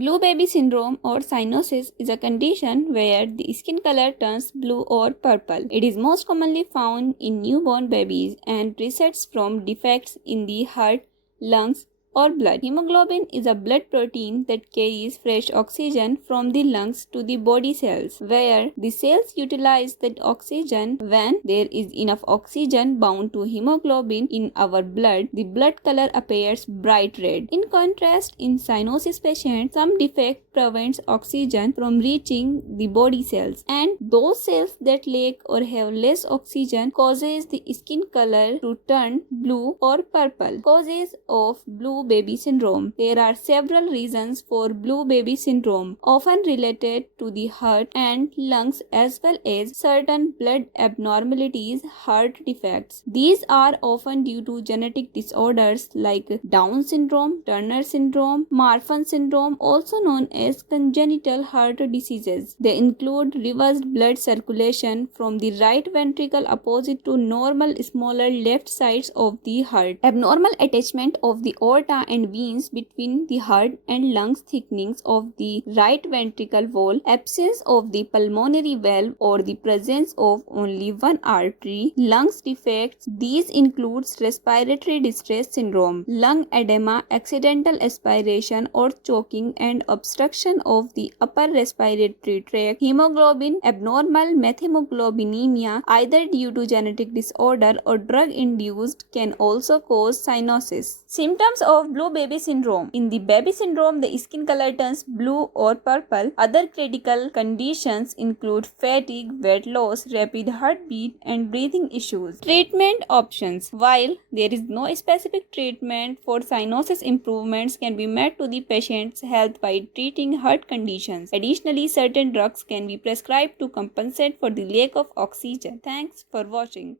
Blue baby syndrome or cyanosis is a condition where the skin color turns blue or purple. It is most commonly found in newborn babies and results from defects in the heart, lungs, or blood. Hemoglobin is a blood protein that carries fresh oxygen from the lungs to the body cells, where the cells utilize that oxygen. When there is enough oxygen bound to hemoglobin in our blood, the blood color appears bright red. In contrast, in cyanosis patients, some defect prevents oxygen from reaching the body cells, and those cells that lack or have less oxygen causes the skin color to turn blue or purple. Causes of blue baby syndrome. There are several reasons for blue baby syndrome, often related to the heart and lungs as well as certain blood abnormalities, heart defects. These are often due to genetic disorders like Down syndrome, Turner syndrome, Marfan syndrome, also known as congenital heart diseases. They include reversed blood circulation from the right ventricle opposite to normal smaller left sides of the heart, abnormal attachment of the aorta and veins between the heart and lungs, thickenings of the right ventricle wall, absence of the pulmonary valve or the presence of only one artery, lungs defects. These includes respiratory distress syndrome, lung edema, accidental aspiration or choking and obstruction of the upper respiratory tract, hemoglobin, abnormal methemoglobinemia either due to genetic disorder or drug induced can also cause cyanosis. Symptoms of blue baby syndrome. In the baby syndrome, the skin color turns blue or purple. Other critical conditions include fatigue, weight loss, rapid heartbeat, and breathing issues. Treatment options. While there is no specific treatment for cyanosis, improvements can be made to the patient's health by treating heart conditions. Additionally, certain drugs can be prescribed to compensate for the lack of oxygen. Thanks for watching.